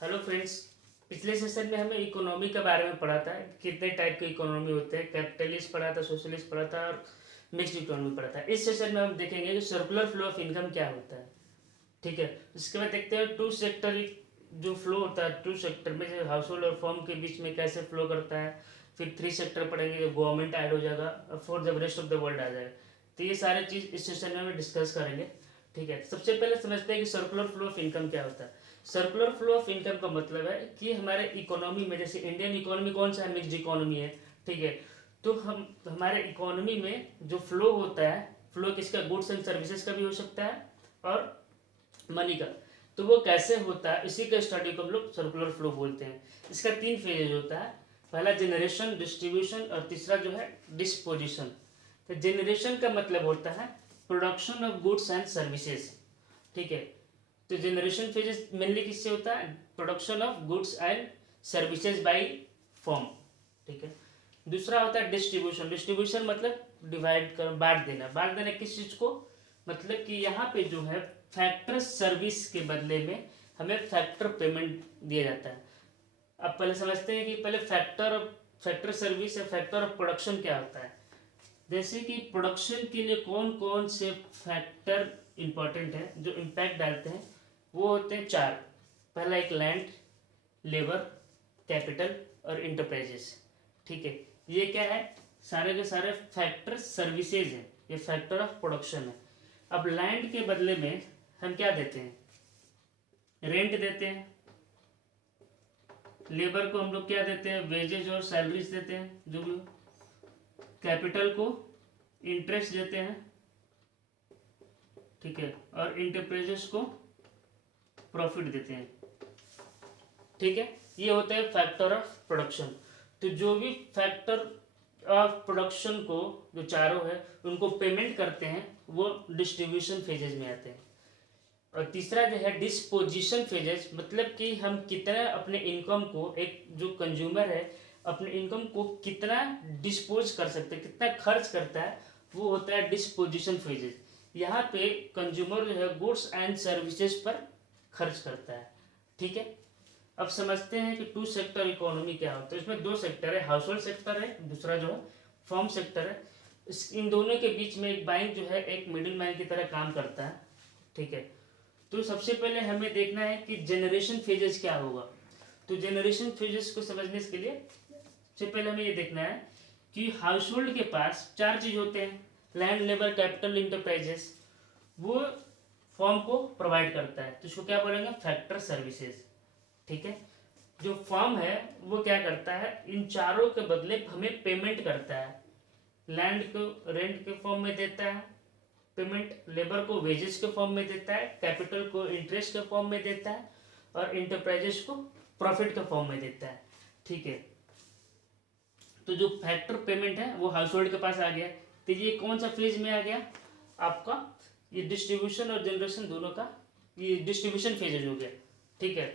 Hello friends. पिछले session में हमें इकोनॉमी के बारे में पढ़ा था, कितने टाइप के इकोनॉमी होते हैं। कैपिटलिस्ट पढ़ा था, सोशलिस्ट पढ़ा था और मिक्स्ड इकोनॉमी पढ़ा था। इस सेशन में हम देखेंगे कि सर्कुलर फ्लो ऑफ इनकम क्या होता है। ठीक है, उसके बाद देखते हैं टू सेक्टर जो फ्लो होता है, टू सेक्टर में जो हाउस होल्ड और फर्म के बीच में कैसे फ्लो करता है। फिर थ्री सेक्टर पढ़ेंगे, जब गवर्नमेंट ऐड हो जाएगा और फोर जब रेस्ट ऑफ द वर्ल्ड आ जाएगा। तो ये सारे चीज़ इस सेशन में हम डिस्कस करेंगे। ठीक है, सबसे पहले समझते हैं कि सर्कुलर फ्लो ऑफ इनकम क्या होता है। सर्कुलर फ्लो ऑफ इनकम का मतलब है कि हमारे इकोनॉमी में, जैसे इंडियन इकोनॉमी कौन सा है, मिक्स्ड इकोनॉमी है। ठीक है, तो हम हमारे इकोनॉमी में जो फ्लो होता है, फ्लो किसका, गुड्स एंड सर्विसेज का भी हो सकता है और मनी का। तो वो कैसे होता है, इसी का स्टडी को हम लोग सर्कुलर फ्लो बोलते हैं। इसका तीन फेजेज होता है, पहला जनरेशन, डिस्ट्रीब्यूशन और तीसरा जो है डिस्पोजिशन। तो जनरेशन का मतलब होता है production of goods and services. ठीक है, तो जनरेशन फेजेस मेनली किससे होता है, production of goods and services by firm. ठीक है, दूसरा होता है डिस्ट्रीब्यूशन। डिस्ट्रीब्यूशन मतलब डिवाइड कर, बांट देना किस चीज़ को, मतलब कि यहाँ पे जो है फैक्टर सर्विस के बदले में हमें फैक्टर पेमेंट दिया जाता है। अब पहले समझते हैं कि पहले फैक्टर सर्विस या फैक्टर ऑफ प्रोडक्शन क्या होता है। जैसे कि प्रोडक्शन के लिए कौन कौन से फैक्टर इंपॉर्टेंट है जो इम्पैक्ट डालते हैं, वो होते हैं चार। पहला एक लैंड, लेबर, कैपिटल और इंटरप्राइजेस। ठीक है, ये क्या है, सारे के सारे फैक्टर सर्विसेज हैं, ये फैक्टर ऑफ प्रोडक्शन है। अब लैंड के बदले में हम क्या देते हैं, रेंट देते हैं। लेबर को हम लोग क्या देते हैं, वेजेज और सैलरीज देते हैं जो भी। कैपिटल को इंटरेस्ट देते हैं। ठीक है, और इंटरप्राइजेस को प्रॉफिट देते हैं। ठीक है, ये होते हैं फैक्टर ऑफ प्रोडक्शन। तो जो भी फैक्टर ऑफ प्रोडक्शन को, जो चारों है, उनको पेमेंट करते हैं, वो डिस्ट्रीब्यूशन फेजेज में आते हैं। और तीसरा जो है डिस्पोजिशन फेजेस, मतलब कि हम कितना अपने इनकम को, एक जो कंज्यूमर है अपने इनकम को कितना डिस्पोज कर सकते हैं, कितना खर्च करता है, वो होता है डिस्पोजिशन फेजेस। यहाँ पे कंज्यूमर जो है गुड्स एंड सर्विसेज पर खर्च करता है। ठीक है, अब समझते हैं कि टू सेक्टर इकोनॉमी क्या होता है। इसमें दो सेक्टर है, हाउस होल्ड सेक्टर है, दूसरा जो है फर्म सेक्टर है। इन दोनों के बीच में एक बैंक जो है एक मिडिल मैन की तरह काम करता है। ठीक है, तो सबसे पहले हमें देखना है कि जनरेशन फेजेस क्या होगा। तो जनरेशन फेजेस को समझने के लिए सबसे पहले हमें ये देखना है कि हाउस होल्ड के पास चार चीज होते हैं, लैंड, लेबर, कैपिटल, इंटरप्राइजेस। वो फॉर्म को प्रोवाइड करता है, तो इसको क्या बोलेंगे, फैक्टर सर्विसेज। ठीक है, जो फॉर्म है वो क्या करता है, इन चारों के बदले हमें पेमेंट करता है। लैंड को रेंट के फॉर्म में देता है पेमेंट, लेबर को वेजेस के फॉर्म में देता है, कैपिटल को इंटरेस्ट के फॉर्म में देता है और इंटरप्राइजेस को प्रॉफिट के फॉर्म में देता है। ठीक है, तो जो फैक्टर पेमेंट है वो हाउस होल्ड के पास आ गया। तो ये कौन सा फेज में आ गया आपका, ये डिस्ट्रीब्यूशन और जनरेशन दोनों का, ये डिस्ट्रीब्यूशन फेज हो गया। ठीक है,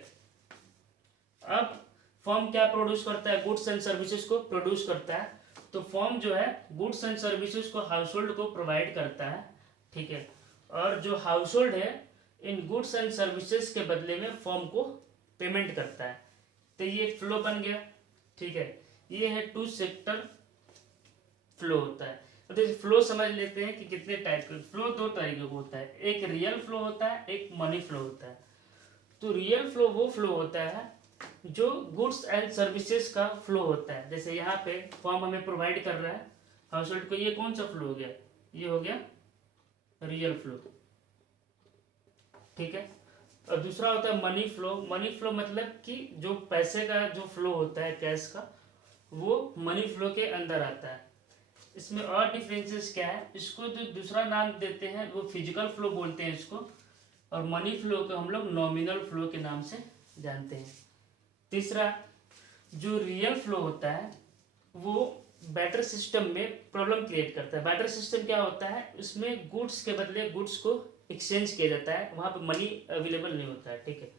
अब फर्म क्या प्रोड्यूस करता है, गुड्स एंड सर्विसेज को प्रोड्यूस करता है। तो फर्म जो है गुड्स एंड सर्विसेज को हाउस होल्ड को प्रोवाइड करता है। ठीक है, और जो हाउस होल्ड है इन गुड्स एंड सर्विसेज के बदले में फर्म को पेमेंट करता है। तो ये एक फ्लो बन गया। ठीक है, ये है टू सेक्टर फ्लो होता है। तो फ्लो समझ लेते हैं कि कितने टाइप के फ्लो, दो तरीके का होता है, एक रियल फ्लो होता है, एक मनी फ्लो होता है। तो रियल फ्लो वो फ्लो होता है जो गुड्स एंड सर्विसेज का फ्लो होता है। जैसे यहाँ पे फॉर्म हमें प्रोवाइड कर रहा है हाउस होल्ड को, ये कौन सा फ्लो हो गया, ये हो गया रियल फ्लो। ठीक है, और दूसरा होता है मनी फ्लो। मनी फ्लो मतलब कि जो पैसे का जो फ्लो होता है, कैश का, वो मनी फ्लो के अंदर आता है। इसमें और डिफरेंसेस क्या है, इसको जो दूसरा नाम देते हैं वो फिजिकल फ्लो बोलते हैं इसको, और मनी फ्लो को हम लोग नॉमिनल फ्लो के नाम से जानते हैं। तीसरा जो रियल फ्लो होता है वो बैटर सिस्टम में प्रॉब्लम क्रिएट करता है। बैटर सिस्टम क्या होता है, उसमें गुड्स के बदले गुड्स को एक्सचेंज किया जाता है, वहाँ पे मनी अवेलेबल नहीं होता है। ठीक है,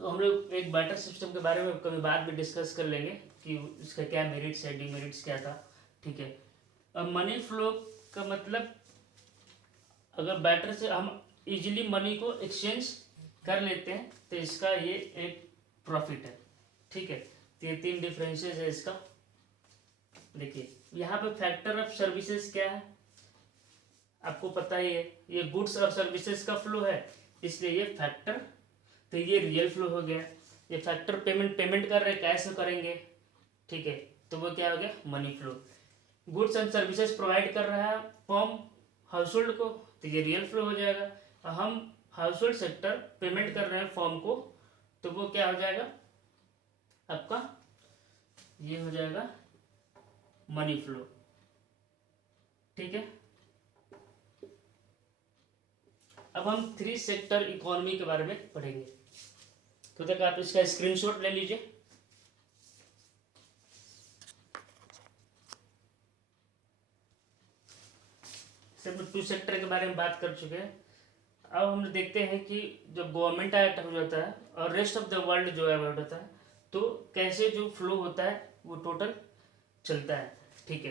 तो हम लोग एक बैटर सिस्टम के बारे में कभी बाद में डिस्कस कर लेंगे कि उसका क्या मेरिट्स है, डिमेरिट्स क्या था। ठीक है, अब मनी फ्लो का मतलब, अगर बैटर से हम इजीली मनी को एक्सचेंज कर लेते हैं तो इसका ये एक प्रॉफिट है। ठीक है, तो ये 3 डिफरेंसेस है इसका। देखिए यहाँ पे फैक्टर ऑफ सर्विसेज क्या है, आपको पता ही है, ये गुड्स और सर्विसेज का फ्लो है, इसलिए ये फैक्टर। तो ये रियल फ्लो हो गया। ये फैक्टर पेमेंट कर रहे, कैसे करेंगे, ठीक है, तो वो क्या हो गया, money flow. Goods and services provide कर रहा है फर्म हाउस होल्ड को, तो ये रियल फ्लो हो जाएगा। और हम हाउस होल्ड सेक्टर पेमेंट कर रहे हैं फर्म को, तो वो क्या हो जाएगा आपका, ये हो जाएगा मनी फ्लो। ठीक है, अब हम 3 सेक्टर इकोनॉमी के बारे में पढ़ेंगे। तो तक आप इसका स्क्रीनशॉट ले लीजिए। सिर्फ 2 सेक्टर के बारे में बात कर चुके हैं। अब हम देखते हैं कि जब गवर्नमेंट एक्ट हो जाता है और रेस्ट ऑफ द वर्ल्ड जो है होता है, तो कैसे जो फ्लो होता है वो टोटल चलता है। ठीक है,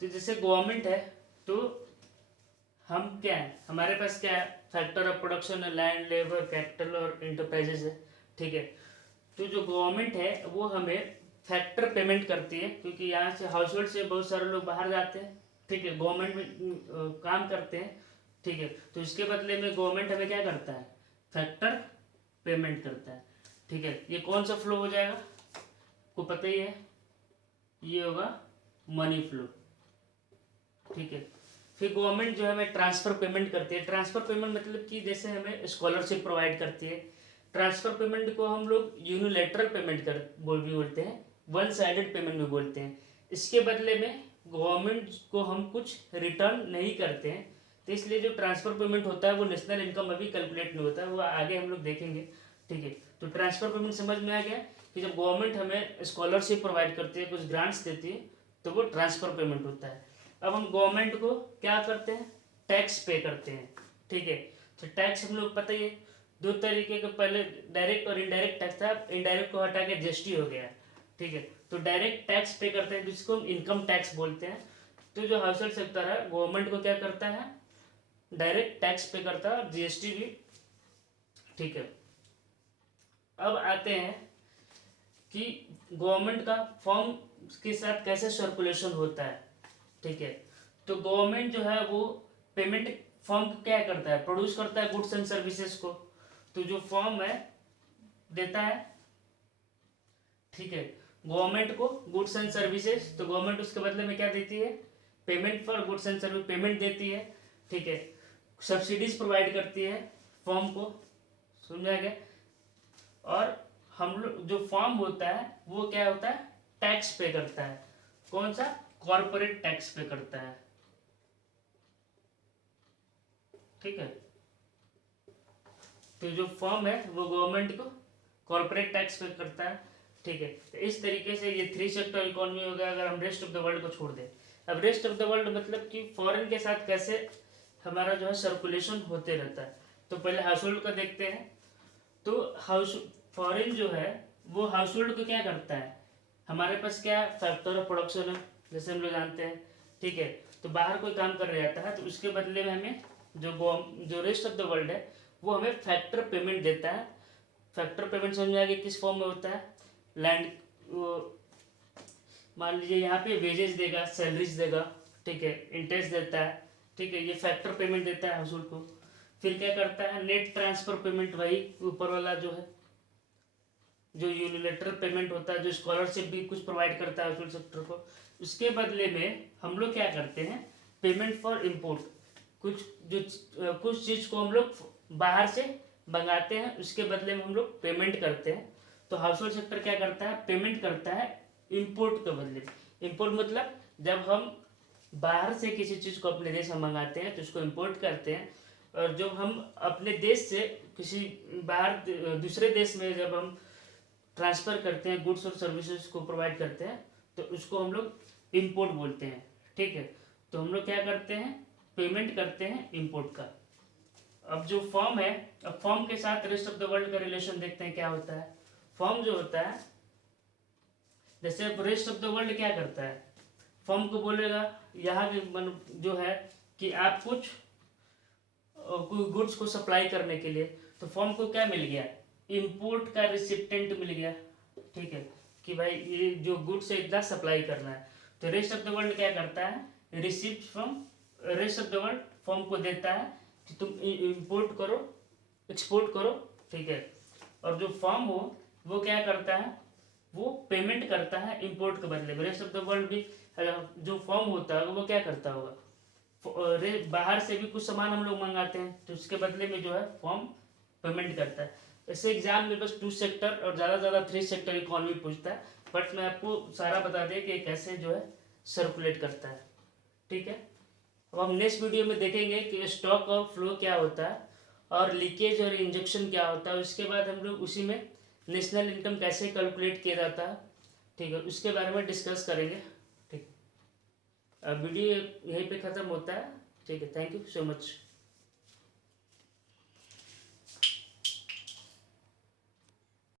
तो जैसे गवर्नमेंट है तो हम क्या है, हमारे पास क्या है, फैक्टर ऑफ प्रोडक्शन है, लैंड, लेबर, कैपिटल और इंटरप्राइजेस है। ठीक है, तो जो गवर्नमेंट है वो हमें फैक्टर पेमेंट करती है, क्योंकि यहाँ से हाउस होल्ड से बहुत सारे लोग बाहर जाते हैं। ठीक है, गवर्नमेंट में काम करते हैं। ठीक है, तो इसके बदले में गवर्नमेंट हमें क्या करता है, फैक्टर पेमेंट करता है। ठीक है, ये कौन सा फ्लो हो जाएगा, को पता ही है, ये होगा मनी फ्लो। ठीक है, फिर गवर्नमेंट जो है हमें ट्रांसफ़र पेमेंट करती है। ट्रांसफ़र पेमेंट मतलब कि जैसे हमें स्कॉलरशिप प्रोवाइड करती है। ट्रांसफ़र पेमेंट को हम लोग यूनिलेटरल पेमेंट भी बोलते हैं, वन साइडेड पेमेंट भी बोलते हैं। इसके बदले में गवर्नमेंट को हम कुछ रिटर्न नहीं करते हैं, तो इसलिए जो ट्रांसफ़र पेमेंट होता है वो नेशनल इनकम अभी कैलकुलेट नहीं होता है, वो आगे हम लोग देखेंगे। ठीक है, तो ट्रांसफ़र पेमेंट समझ में आ गया कि जब गवर्नमेंट हमें स्कॉलरशिप प्रोवाइड करती है, कुछ ग्रांट्स देती है, तो वो ट्रांसफ़र पेमेंट होता है। अब हम गवर्नमेंट को क्या करते हैं, टैक्स पे करते हैं। ठीक है, तो टैक्स हम लोग पता ही है, 2 तरीके के, पहले डायरेक्ट और इनडायरेक्ट टैक्स था, इनडायरेक्ट को हटा के जीएसटी हो गया। ठीक है, तो डायरेक्ट टैक्स पे करते हैं जिसको हम इनकम टैक्स बोलते हैं। तो जो हाउस होल्ड सेक्टर है गवर्नमेंट को क्या करता है, डायरेक्ट टैक्स पे करता है और जीएसटी भी। ठीक है, अब आते हैं कि गवर्नमेंट का फॉर्म के साथ कैसे सर्कुलेशन होता है। ठीक है, तो गवर्नमेंट जो है वो पेमेंट फॉर्म क्या करता है, प्रोड्यूस करता है गुड्स एंड सर्विसेज को, तो जो फॉर्म है देता है। ठीक है, गवर्नमेंट को गुड्स एंड सर्विसेज, तो गवर्नमेंट उसके बदले में क्या देती है, payment for goods and service payment देती है। ठीक है, सब्सिडीज प्रोवाइड करती है फॉर्म को, समझा गया। और हम लोग जो फॉर्म होता है वो क्या होता है, टैक्स पे करता है। कौन सा, कॉर्पोरेट टैक्स पे करता है। ठीक है, तो जो फॉर्म है वो गवर्नमेंट को कॉर्पोरेट टैक्स पे करता है। ठीक है, तो इस तरीके से ये 3 सेक्टर इकोनॉमी हो गया, अगर हम रेस्ट ऑफ द वर्ल्ड को छोड़ दें। अब रेस्ट ऑफ द वर्ल्ड मतलब कि फॉरेन के साथ कैसे हमारा जो है सर्कुलेशन होते रहता है। तो पहले हाउस होल्ड का देखते हैं। तो हाउस फॉरेन जो है वो हाउस होल्ड को क्या करता है, हमारे पास क्या फैक्टर ऑफ प्रोडक्शन है, जैसे हम लोग जानते हैं। ठीक है, तो बाहर कोई काम कर जाता है तो उसके बदले में हमें जो रेस्ट ऑफ द वर्ल्ड है वो हमें फैक्टर पेमेंट देता है। फैक्टर पेमेंट समझ में आ गया किस फॉर्म में होता है, लैंड, मान लीजिए यहाँ पे वेजेस देगा, सैलरीज देगा। ठीक है, इंटरेस्ट देता है। ठीक है, ये फैक्टर पेमेंट देता है हाउस होल्ड को। फिर क्या करता है, नेट ट्रांसफर पेमेंट, वही ऊपर वाला जो है, जो यूनिलेटरल पेमेंट होता है, जो स्कॉलरशिप भी कुछ प्रोवाइड करता है हाउस होल्ड सेक्टर को। उसके बदले में हम लोग क्या करते हैं, पेमेंट फॉर इम्पोर्ट, कुछ चीज़ को हम लोग बाहर से मंगाते हैं, उसके बदले में हम लोग पेमेंट करते हैं। तो हाउस होल्ड सेक्टर क्या करता है, पेमेंट करता है इम्पोर्ट के बदले। इम्पोर्ट मतलब जब हम बाहर से किसी चीज़ को अपने देश में मंगाते हैं तो उसको इम्पोर्ट करते हैं, और जब हम अपने देश से किसी बाहर दूसरे देश में जब हम ट्रांसफ़र करते हैं, गुड्स और सर्विसेज को प्रोवाइड करते हैं, तो उसको हम लोग इम्पोर्ट बोलते हैं। ठीक है, तो हम लोग क्या करते हैं, पेमेंट करते हैं इम्पोर्ट का। अब जो फॉर्म है, अब फॉर्म के साथ रेस्ट ऑफ द वर्ल्ड का रिलेशन देखते हैं क्या होता है। फॉर्म जो होता है, जैसे अब रेस्ट ऑफ द वर्ल्ड क्या करता है, फॉर्म को बोलेगा यहाँ जो है कि आप कुछ गुड्स को सप्लाई करने के लिए, तो फॉर्म को क्या मिल गया, इंपोर्ट का रिसिप्टेंट मिल गया, ठीक है, कि भाई ये जो गुड्स है इतना सप्लाई करना है। तो रेस्ट ऑफ द वर्ल्ड क्या करता है, receipt from rest of the world form को देता है कि तुम इंपोर्ट करो, एक्सपोर्ट करो, ठीक है। और जो फॉर्म हो वो क्या करता है, वो पेमेंट करता है इंपोर्ट के बदले में। रेस्ट ऑफ द वर्ल्ड भी जो फॉर्म होता है वो क्या करता होगा, बाहर से भी कुछ सामान हम लोग मंगाते हैं तो उसके बदले में जो है फॉर्म पेमेंट करता है। ऐसे एग्जाम में बस 2 सेक्टर और ज़्यादा 3 सेक्टर इकोनॉमी पूछता है, बट मैं आपको सारा बता दें कि कैसे जो है सर्कुलेट करता है, ठीक है। अब हम नेक्स्ट वीडियो में देखेंगे कि स्टॉक और फ्लो क्या होता है और लीकेज और इंजेक्शन क्या होता है। उसके बाद हम लोग उसी में नेशनल इनकम कैसे कैलकुलेट किया जाता है, ठीक है, उसके बारे में डिस्कस करेंगे, ठीक। वीडियो यहीं पे ख़त्म होता है, ठीक है। Thank you so much.